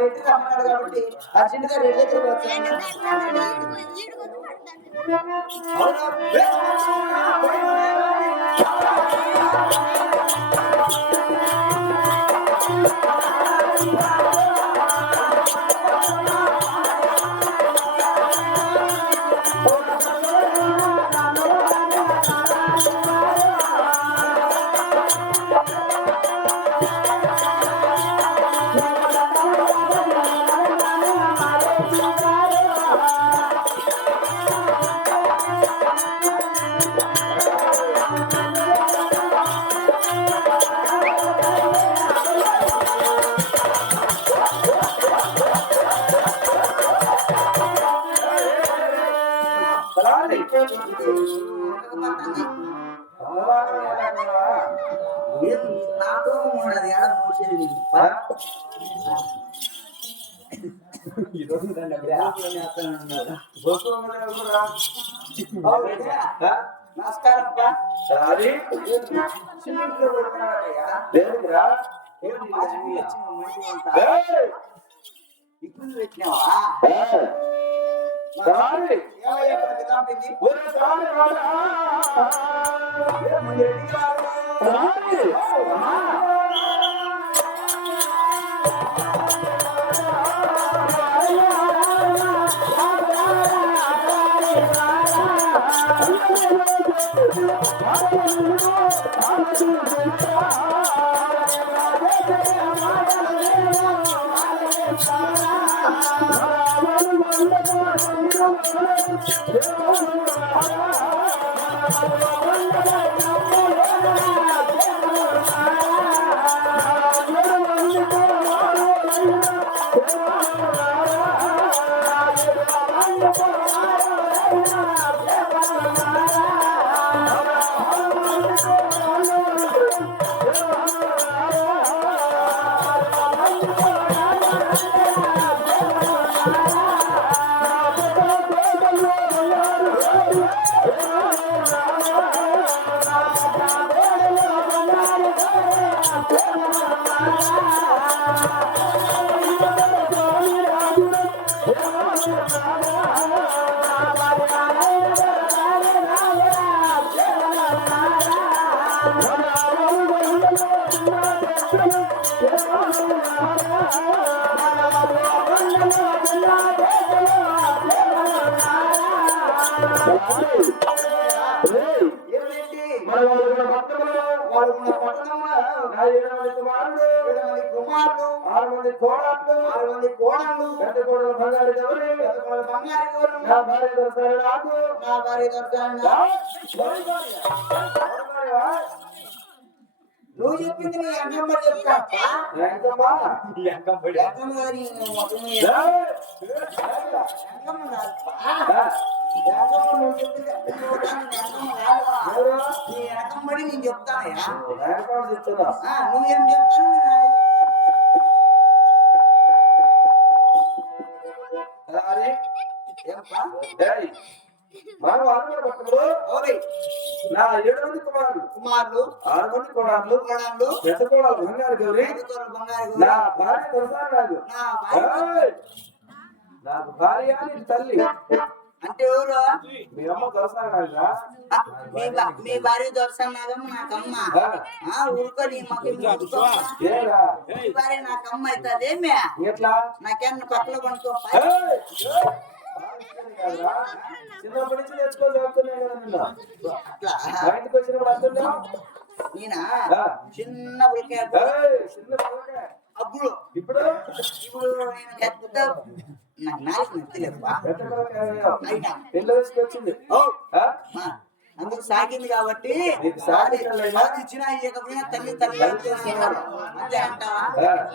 రెడ్డి రమ్మన్నాడు కాబట్టి అర్జెంట్ గా రెడ్డి దగ్గరికి నాతో ఉన్నది ఏడ మూసేది నమస్కారం ఇప్పుడు పెట్టినావా నువ్వు చెప్పింది నీ అంకమ్మ చెప్తా వెనకమ్మడి నేను చెప్తానయ్యా నువ్వేం చెప్తాను నా 7 మంది కుమారులు 6 మంది కోడళ్ళు పెద్ద కోడలు బంగారు గౌరి నా భార్య దొరసారాజు నాకు భార్య నీ తల్లి అంటే ఎవరు మీ అమ్మ దొరసారాజా మీ భార్య దొరసన్నాగమ్మ నాకమ్మ ఊరుకో నీ మాకు భార్య నాకమ్మ అవుతుందేమే ఎట్లా నాకేమన్నా పక్కన పనుకో చిన్నప్పటి నుంచి నేర్చుకోవాలి అట్లా బయటకు వచ్చినప్పుడు అంటున్నా నేనా చిన్న అప్పుడు ఇప్పుడు నేను పెద్ద నాకు నాలుగు నచ్చలేదువా పెళ్ళి వచ్చింది అందుకు సాగింది కాబట్టి ఇచ్చినా ఇవ్వకపోయినా తల్లి తల్లి అంతే అంటావా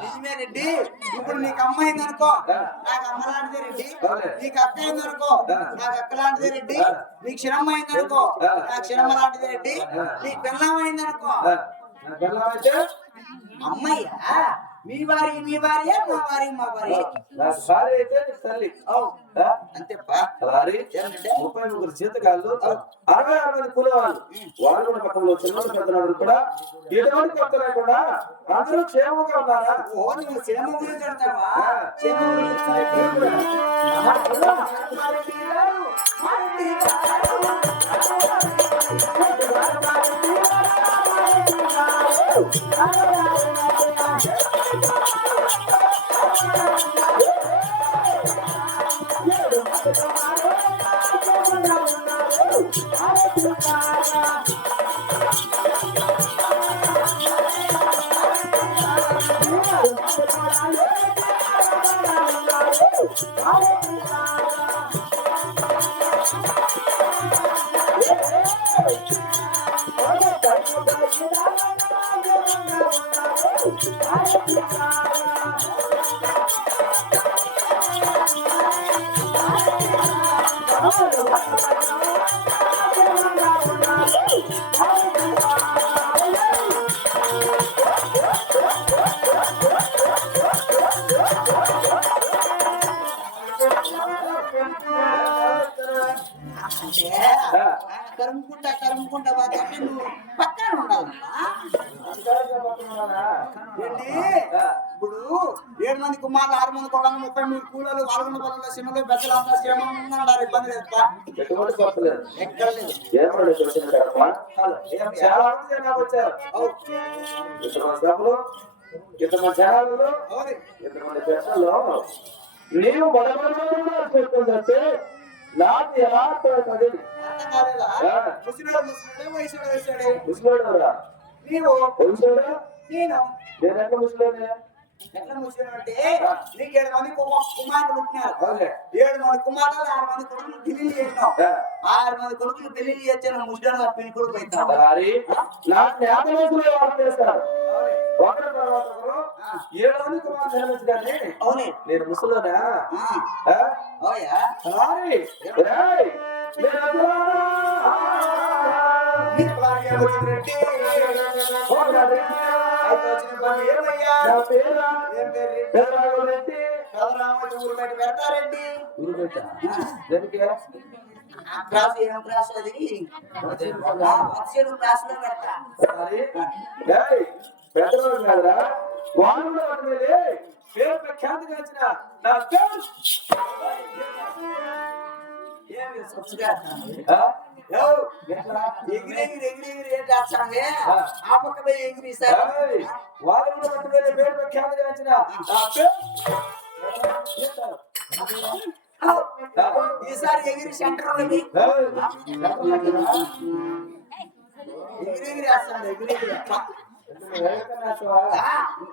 నిజమే రెడ్డి ఇప్పుడు నీకు అమ్మ అయిందనుకో నాకు అమ్మ లాంటిదే రెడ్డి నీకు అక్క అయిందనుకో నాకు అక్క లాంటిదే రెడ్డి నీకు క్షణమ్మ అయిందనుకో నాకు క్షణమ్మ లాంటిదే రెడ్డి నీకు పెళ్ళం అయిందనుకో అమ్మయ్యా మీ భార్య మా భార్య అయితే తల్లి అంతే 33 జీతకాళ్ళు 66 మంది కులవాళ్ళు వాళ్ళు కూడా పట్టణంలో చిన్న పెద్దనాడు కూడా ఎటువంటి కొత్త లేకుండా అందరూ క్షేమంగా ఉన్నారా నువ్వు క్షేమం గురించి అంటావా Oh, అంటే కరుముకుంటా పోతే నువ్వు పక్కన ఉండాలన్నా. ఏంటి ఇప్పుడు 7 మంది కుమారులు 6 మంది కొడాలి 33 కూలలు 400 పొలంలో సినిమాలు పెద్దలు అంతా శ్రమంగా ఉన్నారు. ఇబ్బంది లేదు ఎక్కడ లేదు. చాలా మంది జనాలు వచ్చారు. ఇంతమంది సభలు, ఇంతమంది జనాలలో, ఇంతమంది పెద్దల్లో నీవు బలపడుతుందంటే నాకు ఎలా అర్థమవుతుంది? అర్థం కాలేదా? ముసలివాడు వయసుడు వేసాడు. ముసలివాడు నీవు ముసలివాడా? నేను ఎట్లా ముసలివాడే? ఎట్లా ముసలి అంటే నీకు 7 మంది కుమారులు పుట్టినారు. 7 మంది కుమారులు 6 మంది కొడుకులు పెళ్లి చేసినావు. 6 మంది కొడుకులు పెళ్లి చేసిన ముసలిగా పెళ్లి కొడుకు అవుతావు. నా జ్ఞాపక వయసులో వాళ్ళు చేస్తారు. ఒకరి తర్వాత ఒకరు 7 మంది కుమారులు జన్మించు కానీ అవునే నేను ముసలోనా? ఓయా క్రాస్ ఏం క్రాస్ అది క్రాస్ లో పెడతా. పెద్దవాడు కాదురా వాళ్ళు కూడా పేరు ప్రఖ్యాతి కాల్చిన నా పేరు ఎగిరి ఆ పక్కన ఎగిరి సార్ వాళ్ళు కూడా పేరు ప్రఖ్యాతి కాల్చిన నా పేరు ఈసారి ఎగిరి సెంటర్ ఎగిరి వేస్తాడు. ఎగిరి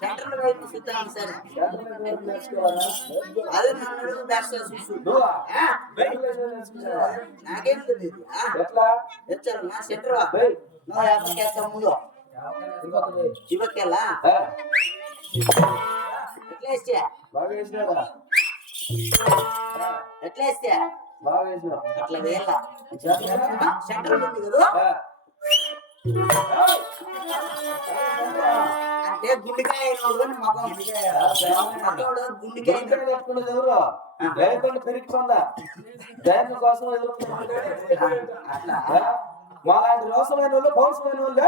సెంటర్ వైపు చూస్తాను సార్. అదే నన్ను బ్యాస్ట్ చూసు నాకేం తెలియదు. తెచ్చారు నా సెంటర్ నువ్వు ఎక్కడికేస్తా ముందు ఇవ్వకెళ్ళా ఎట్లా వేస్తే ఎట్లా వేస్తే అట్లా వేయాల సెంటర్ ఉంది కదా అంటే గుండెకాయ మగం గుండెకాయ కట్టుకున్నది ఎవరు రైతులు పెరిగిపోందా రైతుల కోసం మాలాంటి రోసమైన వాళ్ళు పౌరుషమైన వాళ్ళు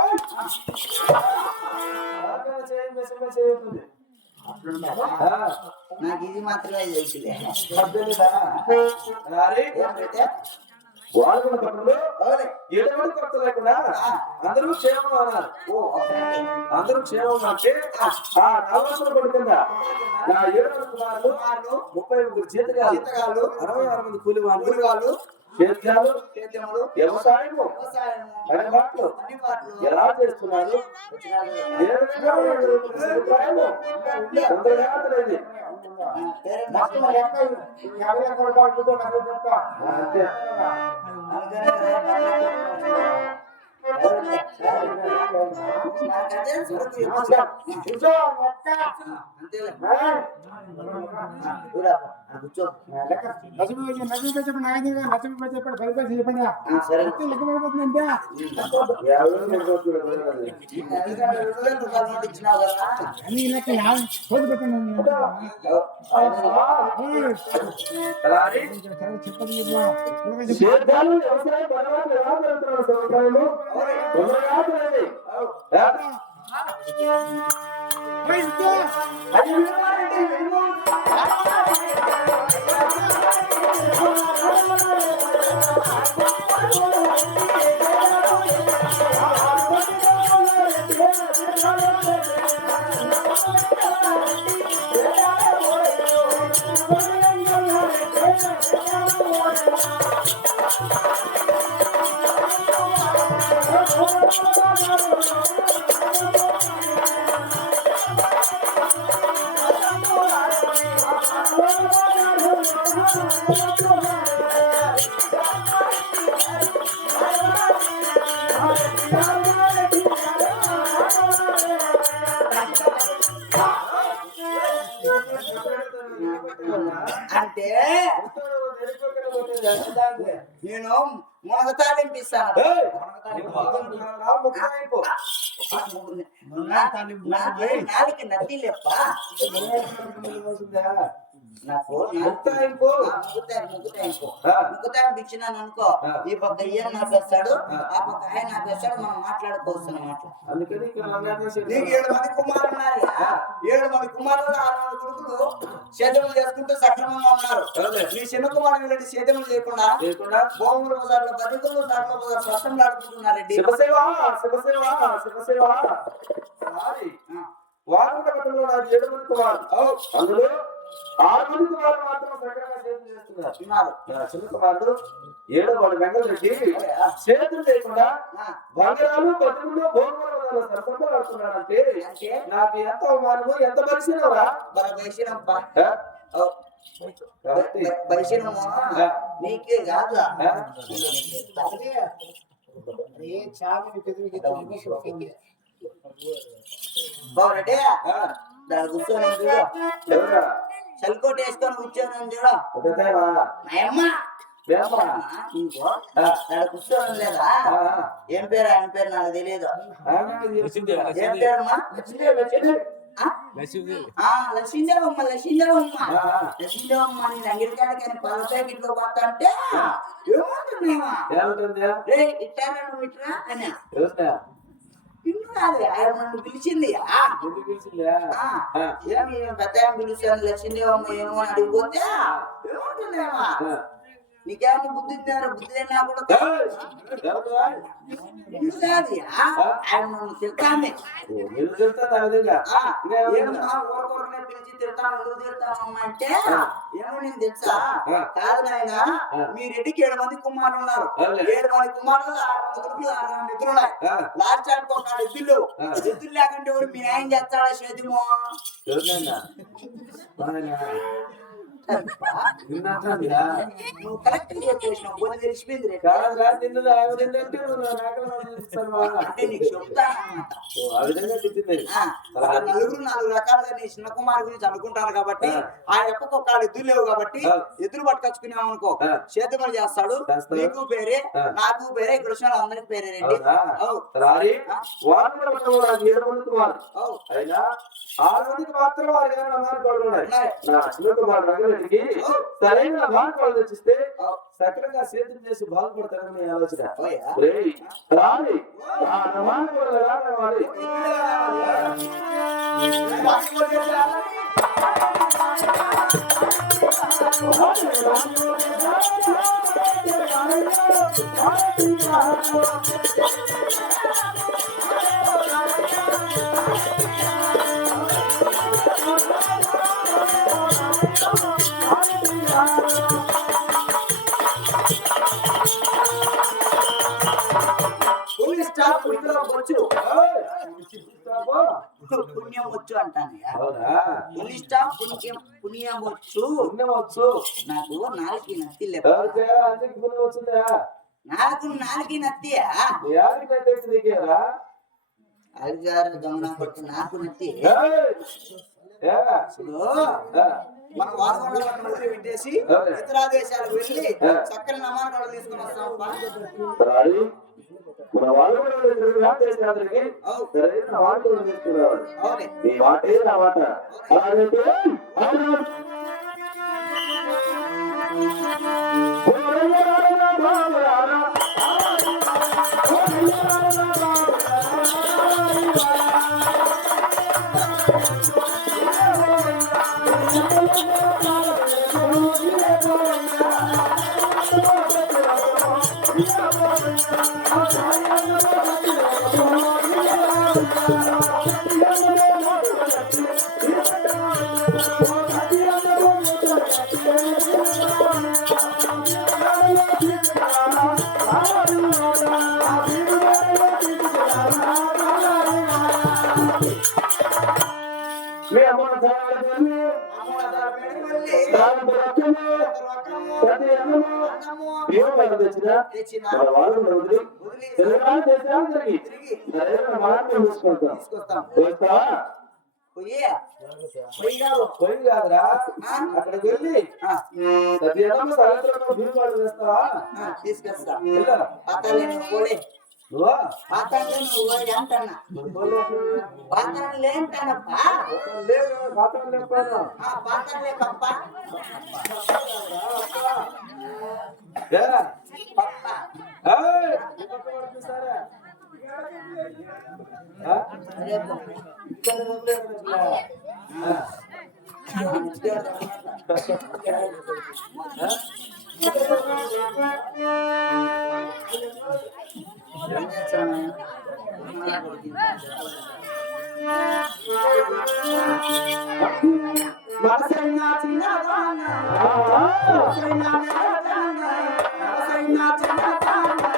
చేయవుతుంది. నాకు ఇది మాత్రమే తెలిసిందే. వాళ్ళు ఎటువంటి కొత్త లేకుండా అందరూ క్షేమంగా ఉన్నారు. అందరూ క్షేమంగా అంటే ఆ 4 పడుతుందా నా 7 కుమారులు 33 జీతగాళ్ళు 66 మంది కూలి వాళ్ళు సేద్యాలు వ్యవసాయము అన్ని పాటలు ఎలా చేస్తున్నారు? అంటే నేను మునగతాలింపిస్తాను. నాలుగు నది లేప్ప నాకు ముక్తాయింపు. ముక్కుతాయింపు ఇచ్చినాను అనుకో, ఈ పక్క ఈయన నాపేస్తాడు, ఆ పక్క ఆయన నాపేస్తాడు, మనం మాట్లాడుకోవచ్చు అన్నమాట. అందుకని ఇక్కడ నీకు 7 మంది కుమారులు ఉన్నారు. 7 మంది కుమారులు 6 మంది కొడుకులు సేద్యములు చేసుకుంటూ సక్రమంగా ఉన్నారు. నీ చిన్న కుమారుడు వెళ్ళి సేద్యములు చేయకుండా భూముల బజార్లో బతుకులు దాంట్లో బజార్ స్వస్థం ఆడుకుంటున్నారెడ్డి. వారు అందులో 6 మంది కుమారులు మాత్రం సక్రమంగా సేద్యం చేస్తున్నారు. చిన్న కుమారుడు 7వ వాడు వెంకటరెడ్డి సేద్యం చేయకుండా బంగారాలు బతుకులు భూముల సరసంగా ఆడుతున్నాడంటే నాకు ఎంత అవమానము, ఎంత పరిశీలనరా. నీకే కాదు బాగుంటే దాని కూర్చొని చూడు, చలికోట వేసుకొని కూర్చొని చూడు. కూర్చోడం లేదా? ఏం పేరు ఆయన పేరు నాకు తెలియదు. ఏం పేరమ్మా? లక్ష్మీదేవమ్మ. లక్ష్మీదేవమ్మ నేను అంగిరికాయలకైనా పళ్ళ ప్యాకెట్లో పోతా అంటే ఇట్టారా నువ్వు ఇట్రా అని ఇల్లు కాదు, ఆయన నన్ను పిలిచింది. ఏమి పెద్ద పిలుస్తాను లక్ష్మీదేవమ్మ ఏమో అని అడిగిపోతే ఏమంటుందేమా, నీకేమో బుద్ధి ఇన్నారు, బుద్ధి లేనా కూడా ఇల్లు కాదు. ఆయన నన్ను తిడతామే, ఏమన్నా ఊరకొరనే పిలిచి తిడతాను, ఎందుకు తిడతామమ్మా అంటే ఏమో నేను తెలుసా. కాదు నాయన, మీ రెడ్డికి 7 మంది కుమారులు ఉన్నారు. 7 మంది కుమారులు 6 మంది కొడుకులు 6 మంది ఎద్దులు ఉన్నాయి. లాస్ట్ అనుకున్నాడు ఎద్దులు. ఎద్దులు లేకుంటే ఎవరు మీ ఆయన చేస్తాడా సేద్యమో? నువ్వు కరెక్ట్ చేసినావు, పోనీ తెలిసిపోయింది. అంటే నీకు చెప్తానమాట. నలుగురు 4 రకాలుగా నీ చిన్న కుమారు గురించి అనుకుంటాను కాబట్టి ఆ ఎప్పకు ఒక ఎద్దులు లేవు కాబట్టి ఎద్దులు పట్టుకొచ్చుకున్నావు అనుకో, చేతులు చేస్తాడు. నీకు పేరే, నాకు పేరే, ఇక్కడ వచ్చిన అందరికి పేరే రండి. సరైన బాధలు తెచ్చిస్తే సక్రంగా సేద్యం చేసి బాగుపడతారని ఆలోచన. పుణ్యం వచ్చు అంటాను. పుణ్యం వచ్చు. నాకు 4 నత్తి లేదు. నాకు 4 నత్తియా? అడిగారు గమనం కొట్టి నాకు నత్తి. మన వాతావరణం పెట్టేసి ఇతర దేశాలకు వెళ్ళి చక్కని నమానాలు తీసుకుని వస్తాం. మన వాళ్ళు అక్కడికి వెళ్ళి తీసుకొస్తా. నువ్వు పాత్రలే నువ్వు అంటానా పాత్రలు ఏంటనప్పా లేదు పాత్రలు లేకపోయినా పాత్రలే పప్ప పప్ప మనసైనా చిన్నదానా మనసైనా చిన్నదానా మనసైనా చిన్నదానా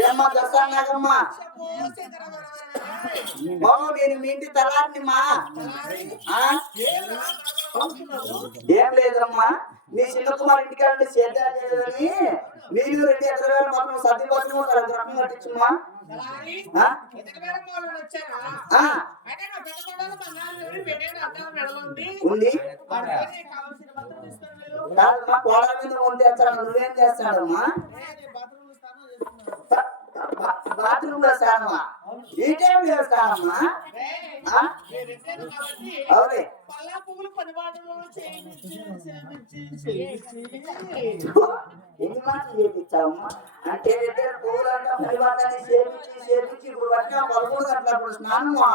ఏమ్మా దర్శనమ్మా బాబు నేను మీ ఇంటి తలారిని మా ఏం లేదమ్మా నీ చిన్న కుమార్ ఇంటికి చేద్దాని నీళ్ళు 2 ఎకరాలు మాత్రం సర్దిపోతున్నాము రకం కట్టించుమా ఉంది కాదమ్మా కోడ మీద ఉంది నువ్వేం చేస్తాడమ్మా బాత్రూమ్ లో సారమ్మా ఈ టైం చేస్తానమ్మా అవునే ఎన్ని మాటలు చేపించావమ్మా అంటే పువ్వులంతా పరివారాన్ని చేపించి ఇప్పుడు పట్టిన 13 గంటలప్పుడు స్నానమా